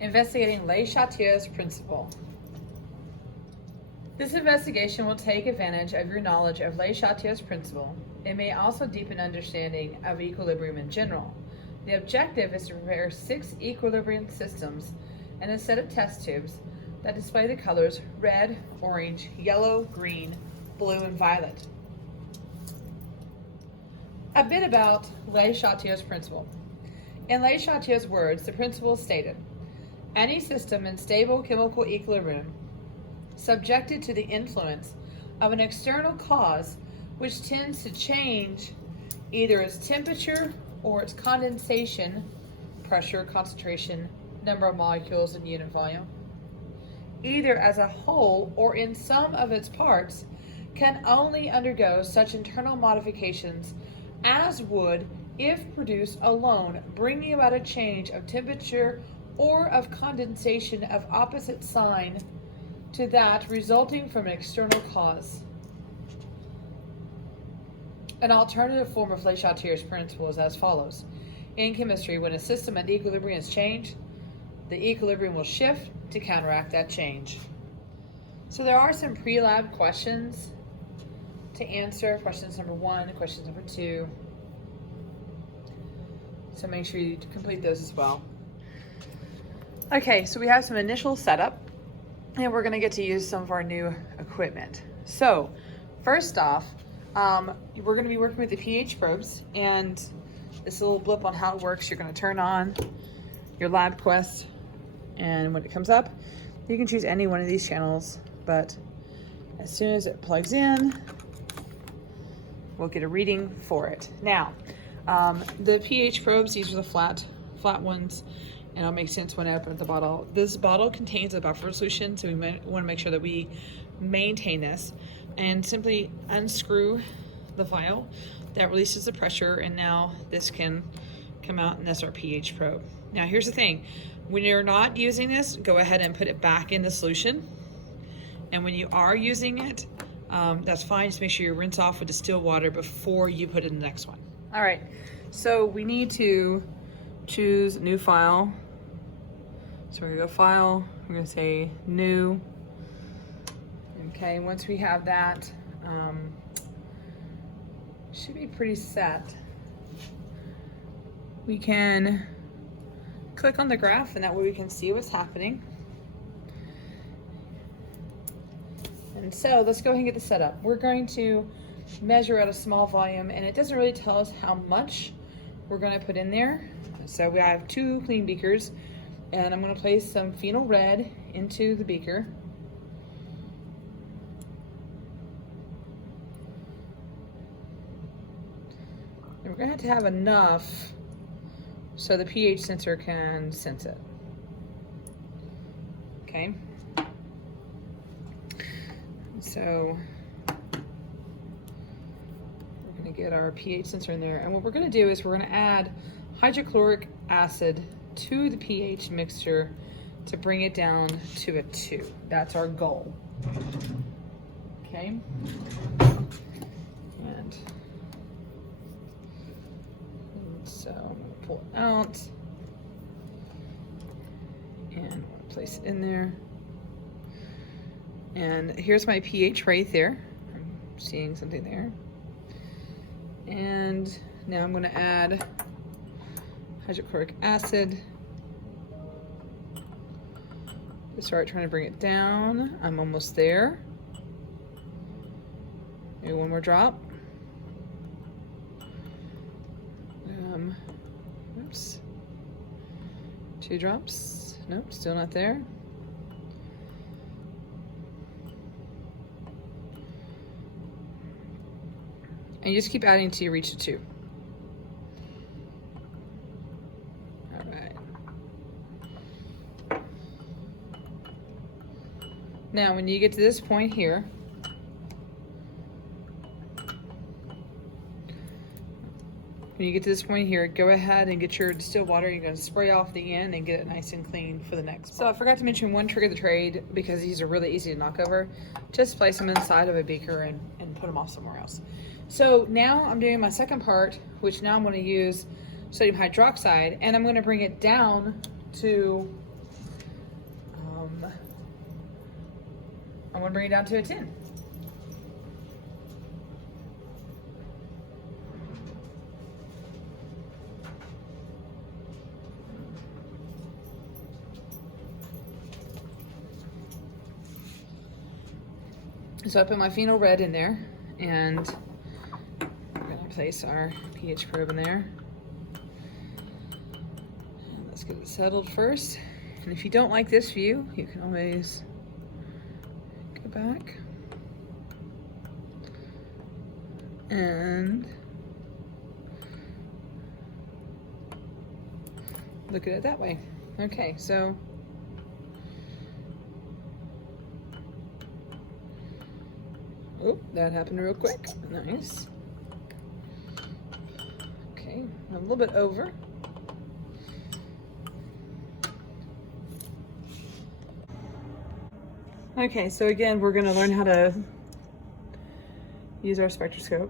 Investigating Le Chatelier's principle. This investigation will take advantage of your knowledge of Le Chatelier's principle. It may also deepen understanding of equilibrium in general. The objective is to prepare 6 equilibrium systems and a set of test tubes that display the colors red, orange, yellow, green, blue, and violet. A bit about Le Chatelier's principle. In Le Chatelier's words, the principle is stated: any system in stable chemical equilibrium, subjected to the influence of an external cause which tends to change either its temperature or its condensation, pressure, concentration, number of molecules and unit volume, either as a whole or in some of its parts, can only undergo such internal modifications as would, if produced alone, bringing about a change of temperature or of condensation of opposite sign to that resulting from an external cause. An alternative form of Le Chatelier's principle is as follows. In chemistry, when a system and equilibrium is changed, the equilibrium will shift to counteract that change. So there are some pre-lab questions to answer. Questions number 1, questions number 2. So make sure you complete those as well. Okay, so we have some initial setup, and we're gonna get to use some of our new equipment. So first off, we're gonna be working with the pH probes, and this little blip on how it works, you're gonna turn on your lab quest, and when it comes up, you can choose any one of these channels, but as soon as it plugs in, we'll get a reading for it. Now, the pH probes, these are the flat ones, and it'll make sense when I open up the bottle. This bottle contains a buffer solution, so we want to make sure that we maintain this, and simply unscrew the vial that releases the pressure, and now this can come out, and that's our pH probe. Now here's the thing, when you're not using this, go ahead and put it back in the solution, and when you are using it, that's fine. Just make sure you rinse off with distilled water before you put in the next one. All right, so we need to choose a new file. So we're gonna go file, we're gonna say new. Okay, once we have that, should be pretty set. We can click on the graph, and that way we can see what's happening. And so let's go ahead and get the setup. We're going to measure at a small volume, and it doesn't really tell us how much we're gonna put in there. So we have 2 clean beakers, and I'm gonna place some phenol red into the beaker. And we're gonna have to have enough so the pH sensor can sense it. Okay. So we're gonna get our pH sensor in there, and what we're gonna do is we're gonna add hydrochloric acid to the pH mixture to bring it down to a 2. That's our goal. Okay. And so I'm gonna pull it out, and I'm gonna place it in there. And here's my pH right there. I'm seeing something there. And now I'm gonna add hydrochloric acid to start trying to bring it down. I'm almost there. Maybe one more drop. Oops. 2 drops. Nope, still not there. And you just keep adding until you reach the 2. All right. Now, when you get to this point here, go ahead and get your distilled water. You're going to spray off the end and get it nice and clean for the next. So I forgot to mention one trick of the trade, because these are really easy to knock over. Just place them inside of a beaker and put them off somewhere else. So now I'm doing my second part, which now I'm going to use sodium hydroxide, and I'm going to bring it down to I'm gonna bring it down to a 10. So I put my phenol red in there, and we're gonna place our pH probe in there. And let's get it settled first. And if you don't like this view, you can always go back and look at it that way. Okay, so oh, that happened real quick. Nice. Okay, a little bit over. Okay, so again, we're gonna learn how to use our spectroscope.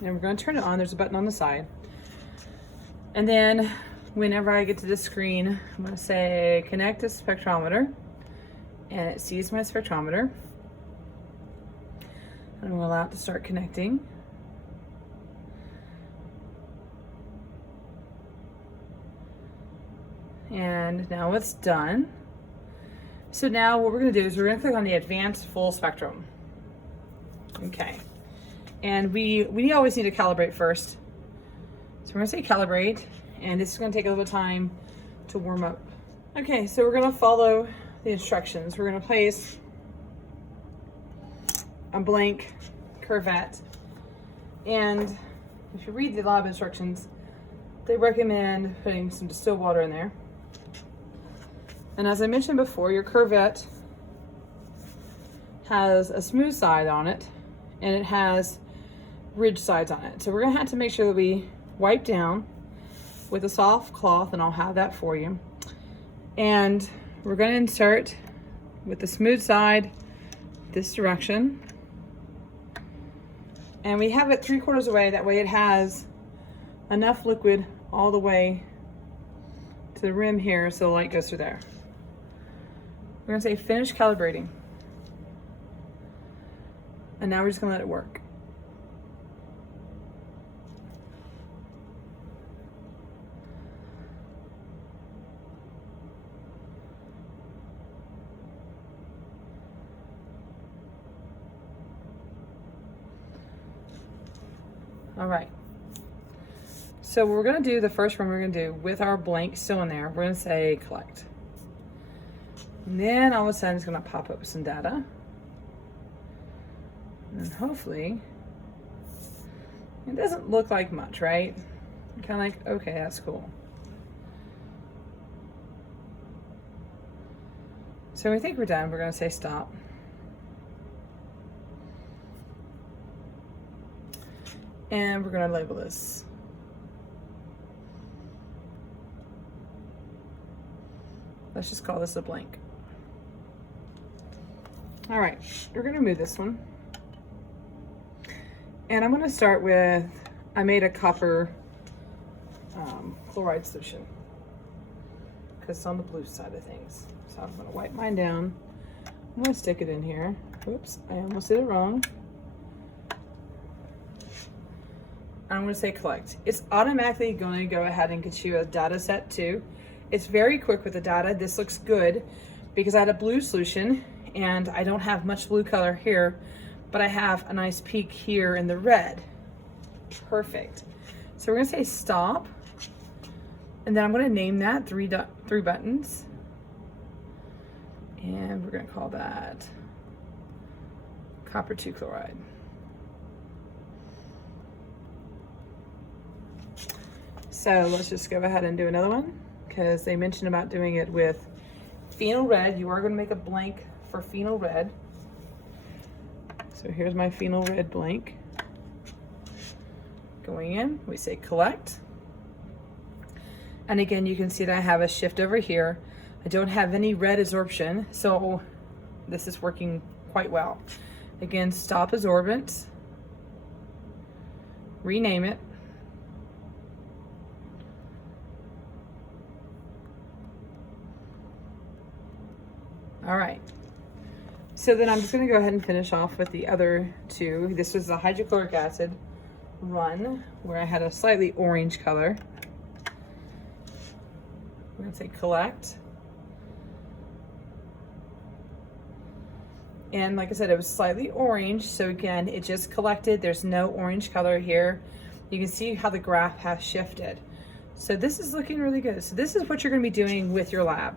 And we're gonna turn it on. There's a button on the side. And then whenever I get to this screen, I'm gonna say connect to spectrometer. And it sees my spectrometer. And we'll allow it to start connecting. And now it's done. So now what we're gonna do is we're gonna click on the advanced full spectrum. Okay. And we always need to calibrate first. So we're gonna say calibrate, and this is gonna take a little time to warm up. Okay, so we're gonna follow the instructions. We're gonna place a blank curvette, and if you read the lab instructions, they recommend putting some distilled water in there. And as I mentioned before, your curvette has a smooth side on it, and it has ridge sides on it. So we're gonna have to make sure that we wipe down with a soft cloth, and I'll have that for you. And we're gonna insert with the smooth side this direction. And we have it 3/4 away, that way it has enough liquid all the way to the rim here so the light goes through there. We're gonna say finish calibrating. And now we're just gonna let it work. All right. So what we're gonna do, the first one we're gonna do with our blank still in there, we're gonna say collect. And then all of a sudden it's gonna pop up with some data. And hopefully, it doesn't look like much, right? Kind of like, okay, that's cool. So when we think we're done, we're gonna say stop. And we're gonna label this. Let's just call this a blank. All right, we're gonna move this one. And I'm gonna start with, I made a copper chloride solution because it's on the blue side of things. So I'm gonna wipe mine down. I'm gonna stick it in here. Oops, I almost did it wrong. I'm gonna say collect. It's automatically gonna go ahead and get you a data set too. It's very quick with the data. This looks good because I had a blue solution and I don't have much blue color here, but I have a nice peak here in the red. Perfect. So we're gonna say stop. And then I'm gonna name that three buttons. And we're gonna call that copper 2 chloride. So let's just go ahead and do another one because they mentioned about doing it with phenol red. You are gonna make a blank for phenol red. So here's my phenol red blank. Going in, we say collect. And again, you can see that I have a shift over here. I don't have any red absorption, so this is working quite well. Again, stop absorbance, rename it. All right, So then I'm just gonna go ahead and finish off with the other two. This was the hydrochloric acid run, where I had a slightly orange color. We're gonna say collect. And like I said, it was slightly orange. So again, it just collected. There's no orange color here. You can see how the graph has shifted. So this is looking really good. So this is what you're gonna be doing with your lab.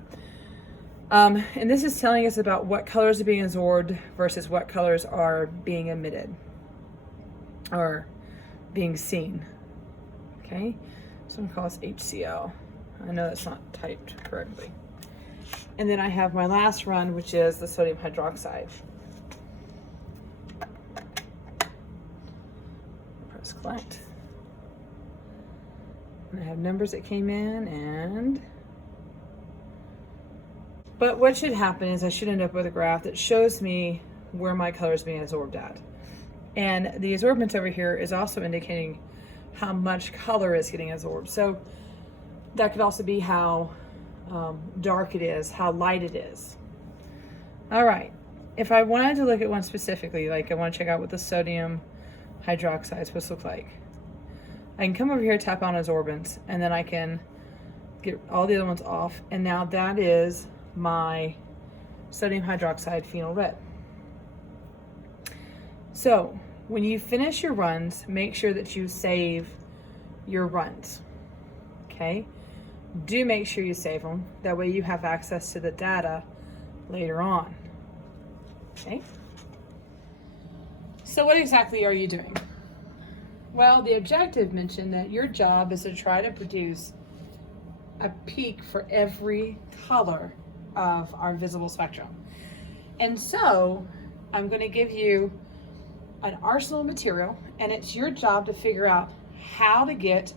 And this is telling us about what colors are being absorbed versus what colors are being emitted or being seen. Okay, so I'm gonna call this HCl. I know that's not typed correctly. And then I have my last run, which is the sodium hydroxide. Press collect. And I have numbers that came in but what should happen is I should end up with a graph that shows me where my color is being absorbed at. And the absorbance over here is also indicating how much color is getting absorbed. So that could also be how dark it is, how light it is. All right, if I wanted to look at one specifically, like I want to check out what the sodium hydroxide is supposed to look like, I can come over here, tap on absorbance, and then I can get all the other ones off. And now that is my sodium hydroxide phenol red. So when you finish your runs, make sure that you save your runs, okay? Do make sure you save them. That way you have access to the data later on, okay? So what exactly are you doing? Well, the objective mentioned that your job is to try to produce a peak for every color of our visible spectrum. And so I'm going to give you an arsenal of material, and it's your job to figure out how to get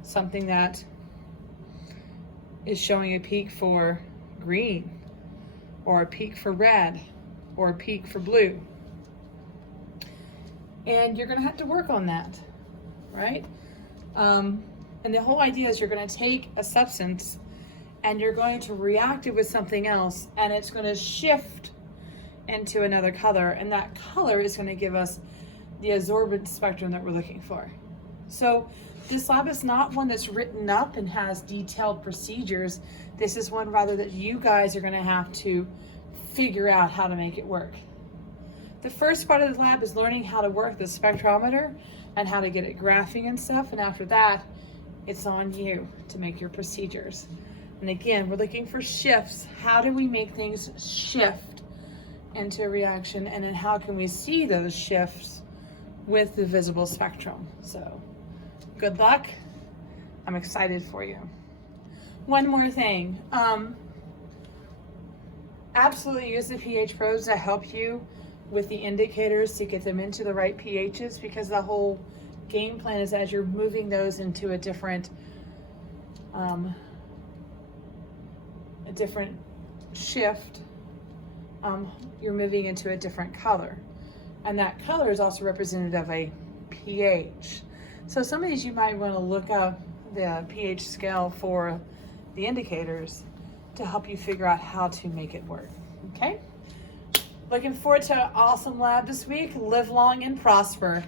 something that is showing a peak for green, or a peak for red, or a peak for blue. And you're going to have to work on that, right? And the whole idea is you're going to take a substance and you're going to react it with something else, and it's going to shift into another color, and that color is going to give us the absorbance spectrum that we're looking for. So this lab is not one that's written up and has detailed procedures. This is one rather that you guys are going to have to figure out how to make it work. The first part of the lab is learning how to work the spectrometer and how to get it graphing and stuff, and after that it's on you to make your procedures. And again, we're looking for shifts. How do we make things shift into a reaction, and then how can we see those shifts with the visible spectrum? So good luck. I'm excited for you. One more thing, absolutely use the pH probes to help you with the indicators to get them into the right pHs, because the whole game plan is as you're moving those into a different shift, you're moving into a different color, and that color is also representative of a pH. So some of these you might want to look up the pH scale for the indicators to help you figure out how to make it work. Okay, looking forward to an awesome lab this week. Live long and prosper.